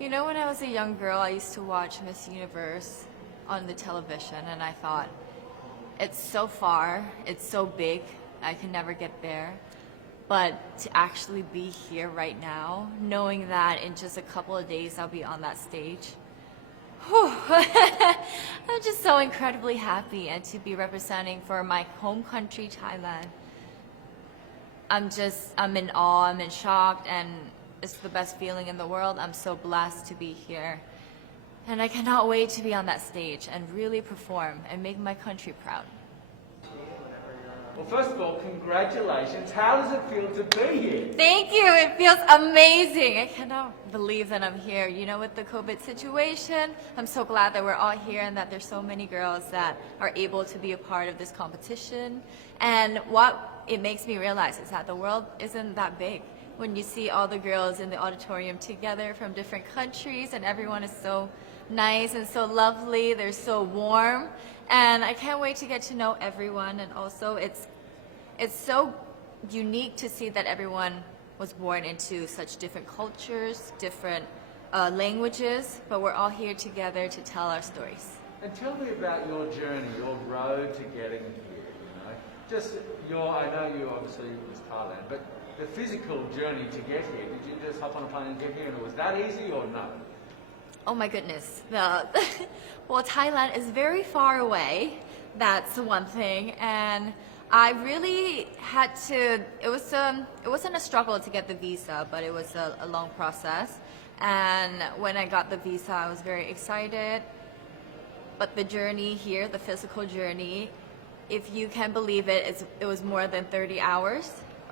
You know, when I was a young girl, I used to watch Miss Universe on the television, and I thought, it's so far, it's so big, I can never get there. But to actually be here right now, knowing that in just a couple of days I'll be on that stage, whew, I'm just so incredibly happy, and to be representing for my home country, Thailand. I'm in awe, I'm in shock, and it's the best feeling in the world. I'm so blessed to be here. And I cannot wait to be on that stage and really perform and make my country proud. Well, first of all, congratulations. How does it feel to be here? Thank you. It feels amazing. I cannot believe that I'm here. You know, with the COVID situation, I'm so glad that we're all here and that there's so many girls that are able to be a part of this competition. And what it makes me realize is that the world isn't that big. When you see all the girls in the auditorium together from different countries, and everyone is so nice and so lovely, they're so warm, and I can't wait to get to know everyone. And also it's so unique to see that everyone was born into such different cultures, different languages, but we're all here together to tell our stories. And tell me about your journey, your road to getting here, you know. Just I know you obviously was Thailand, but the physical journey to get here, did you just hop on a plane and get here, and it was that easy or no? Oh my goodness. Well, Thailand is very far away. That's one thing. And I really had to, it wasn't a struggle to get the visa, but it was a long process. And when I got the visa, I was very excited. But the journey here, the physical journey, if you can believe it, it was more than 30 hours.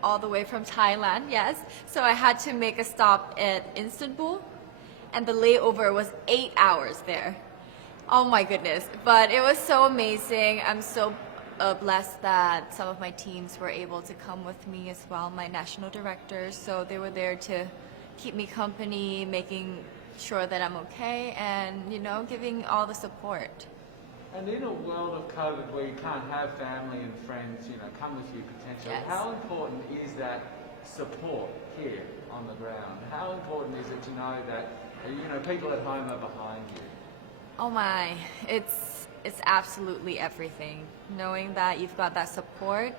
All the way from Thailand, yes. So I had to make a stop at Istanbul, and the layover was 8 hours there. Oh my goodness. But it was so amazing. I'm so blessed that some of my teams were able to come with me as well, my national directors. So they were there to keep me company, making sure that I'm okay, and, you know, giving all the support. And in a world of COVID where you can't have family and friends, you know, come with you potentially, Yes. How important is that support here on the ground? How important is it to know that, you know, people at home are behind you? Oh my, it's absolutely everything. Knowing that you've got that support,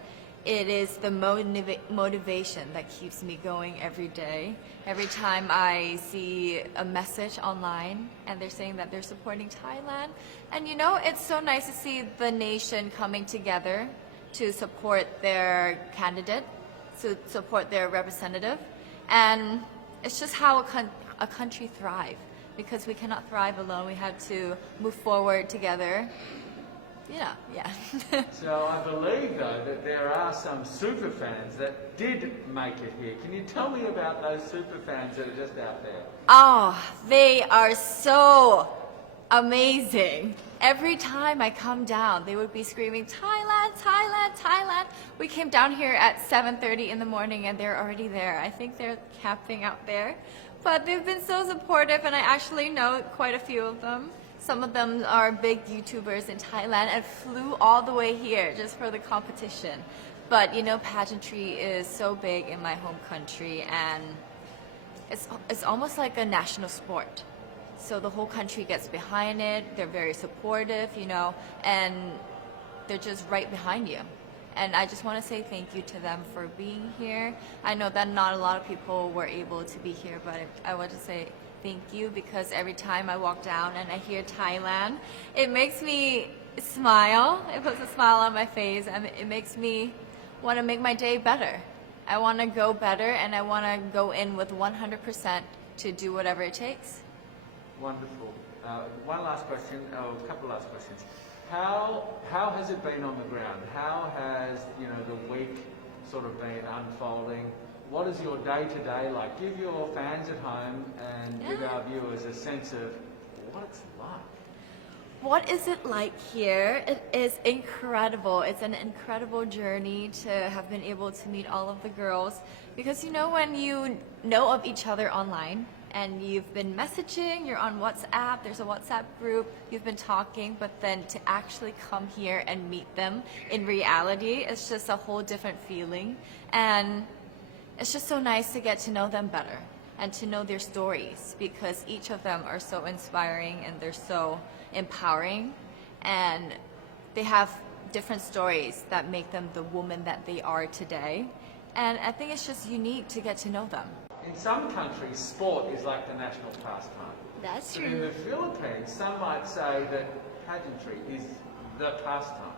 it is the motivation that keeps me going every day. Every time I see a message online and they're saying that they're supporting Thailand, and you know, it's so nice to see the nation coming together to support their candidate, to support their representative, and it's just how a country thrives. Because we cannot thrive alone, we have to move forward together. Yeah. So I believe, though, that there are some super fans that did make it here. Can you tell me about those super fans that are just out there? Oh, they are so amazing. Every time I come down, they would be screaming, Thailand, Thailand, Thailand. We came down here at 7:30 in the morning and they're already there. I think they're camping out there. But they've been so supportive, and I actually know quite a few of them. Some of them are big YouTubers in Thailand and flew all the way here just for the competition. But you know, pageantry is so big in my home country, and it's almost like a national sport. So the whole country gets behind it. They're very supportive, you know, and they're just right behind you. And I just want to say thank you to them for being here. I know that not a lot of people were able to be here, but I want to say thank you, because every time I walk down and I hear Thailand, it makes me smile. It puts a smile on my face, and it makes me want to make my day better. I want to go better, and I want to go in with 100% to do whatever it takes. Wonderful. One last question, a couple of last questions. How has it been on the ground? How has, you know, the week sort of been unfolding? What is your day-to-day like? Give your fans at home and give our viewers a sense of what it's like. What is it like here? It is incredible. It's an incredible journey to have been able to meet all of the girls, because you know, when you know of each other online and you've been messaging, you're on WhatsApp, there's a WhatsApp group, you've been talking, but then to actually come here and meet them in reality, it's just a whole different feeling. And it's just so nice to get to know them better. and to know their stories, because each of them are so inspiring and they're so empowering, and they have different stories that make them the woman that they are today. And I think it's just unique to get to know them. In some countries, sport is like the national pastime. That's But in the Philippines, some might say that pageantry is the pastime.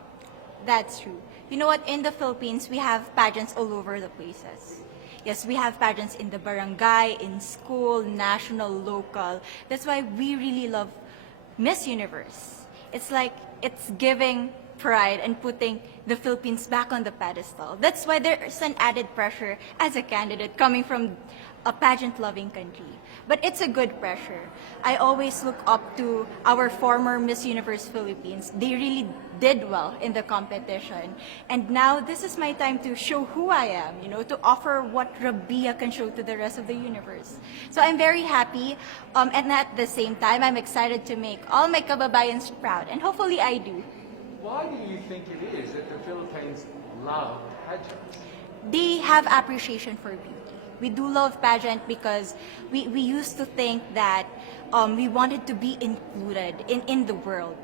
That's true. You know what? In the Philippines, we have pageants all over the places. Yes, we have pageants in the barangay, in school, national, local. That's why we really love Miss Universe. It's like it's giving pride and putting the Philippines back on the pedestal. That's why there's an added pressure as a candidate coming from a pageant-loving country. But it's a good pressure. I always look up to our former Miss Universe Philippines. They really did well in the competition. And now this is my time to show who I am, to offer what Rabiya can show to the rest of the universe. So I'm very happy, and at the same time, I'm excited to make all my kababayans proud, and hopefully I do. Why do you think it is that the Philippines love pageants? They have appreciation for beauty. We do love pageant because we used to think that we wanted to be included in the world,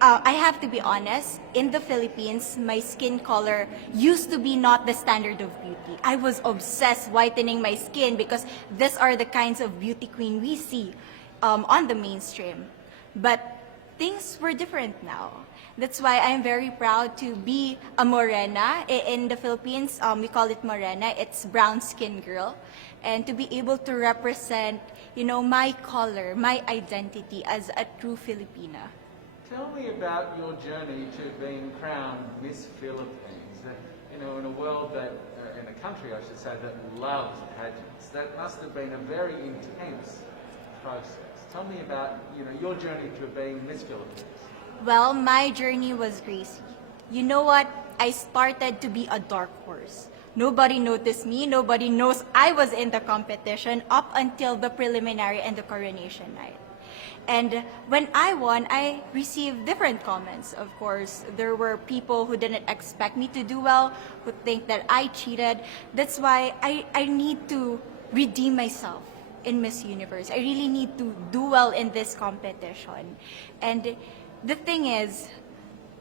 I have to be honest, in the Philippines, my skin color used to be not the standard of beauty. I was obsessed whitening my skin because these are the kinds of beauty queen we see on the mainstream. But things were different now. That's why I'm very proud to be a morena. In the Philippines, we call it morena. It's brown skin girl. And to be able to represent, my color, my identity as a true Filipina. Tell me about your journey to being crowned Miss Philippines. In a world that, in a country I should say, that loves pageants. That must have been a very intense process. Tell me about, your journey to being Miss Philippines. Well, my journey was crazy. You know what? I started to be a dark horse. Nobody noticed me. Nobody knows I was in the competition up until the preliminary and the coronation night. And when I won, I received different comments. Of course, there were people who didn't expect me to do well, who think that I cheated. That's why I need to redeem myself in Miss Universe. I really need to do well in this competition. And the thing is,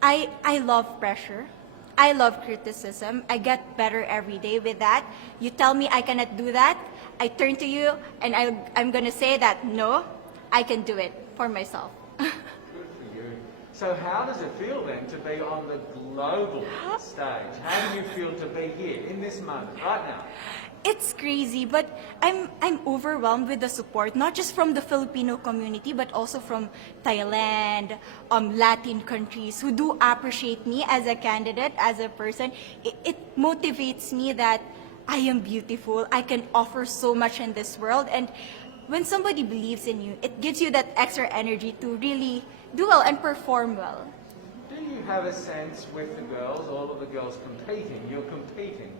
I love pressure. I love criticism. I get better every day with that. You tell me I cannot do that, I turn to you and I'm going to say that, no, I can do it for myself. Good for you. So how does it feel then to be on the global stage? How do you feel to be here in this moment, right now? It's crazy, but I'm overwhelmed with the support, not just from the Filipino community, but also from Thailand, Latin countries who do appreciate me as a candidate, as a person. It motivates me that I am beautiful, I can offer so much in this world, and when somebody believes in you, it gives you that extra energy to really do well and perform well. Do you have a sense with the girls, all of the girls competing, you're competing,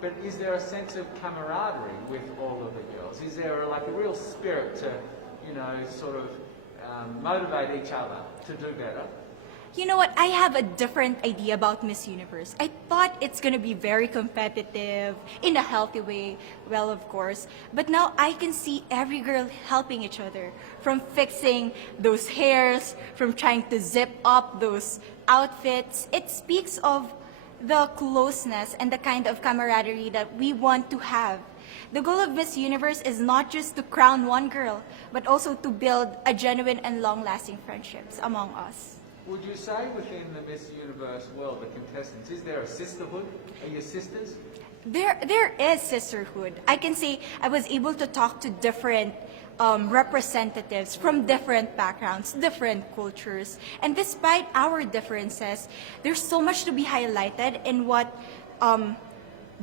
but is there a sense of camaraderie with all of the girls? Is there a real spirit to, sort of motivate each other to do better? You know what? I have a different idea about Miss Universe. I thought it's going to be very competitive, in a healthy way, well, of course. But now I can see every girl helping each other, from fixing those hairs, from trying to zip up those outfits. It speaks of the closeness and the kind of camaraderie that we want to have. The goal of Miss Universe is not just to crown one girl, but also to build a genuine and long-lasting friendships among us. Would you say within the Miss Universe world, the contestants, is there a sisterhood? Are you sisters? There is sisterhood. I can say I was able to talk to different representatives from different backgrounds, different cultures. And despite our differences, there's so much to be highlighted in what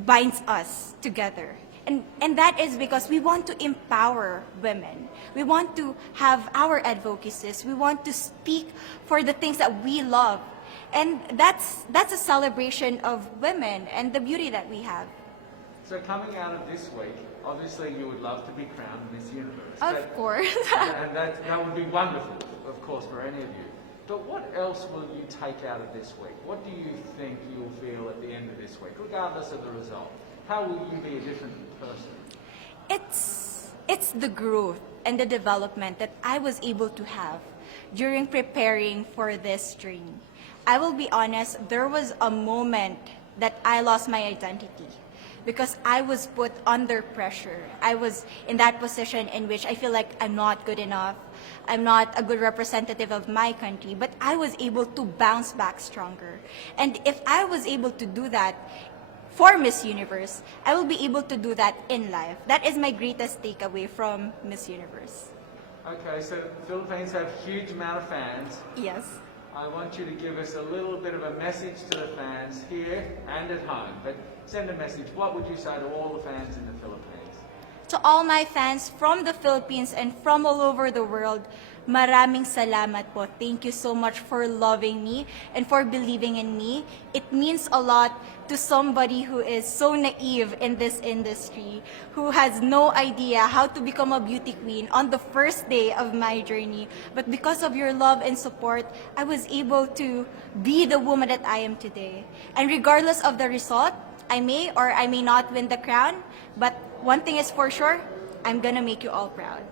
binds us together. And that is because we want to empower women. We want to have our advocacies. We want to speak for the things that we love. And that's a celebration of women and the beauty that we have. So coming out of this week, obviously you would love to be crowned Miss Universe. Of course. And that would be wonderful, of course, for any of you. But what else will you take out of this week? What do you think you'll feel at the end of this week, regardless of the result? How will you be a different person? It's it's the growth and the development that I was able to have during preparing for this journey. I will be honest, there was a moment that I lost my identity because I was put under pressure. I was in that position in which I feel like I'm not good enough. I'm not a good representative of my country, but I was able to bounce back stronger. And if I was able to do that for Miss Universe, I will be able to do that in life. That is my greatest takeaway from Miss Universe. Okay, so the Philippines have a huge amount of fans. Yes. I want you to give us a little bit of a message to the fans here and at home. But send a message. What would you say to all the fans in the Philippines? To all my fans from the Philippines and from all over the world, maraming salamat po. Thank you so much for loving me and for believing in me. It means a lot to somebody who is so naive in this industry, who has no idea how to become a beauty queen on the first day of my journey. But because of your love and support, I was able to be the woman that I am today. And regardless of the result, I may or I may not win the crown, but one thing is for sure, I'm gonna make you all proud.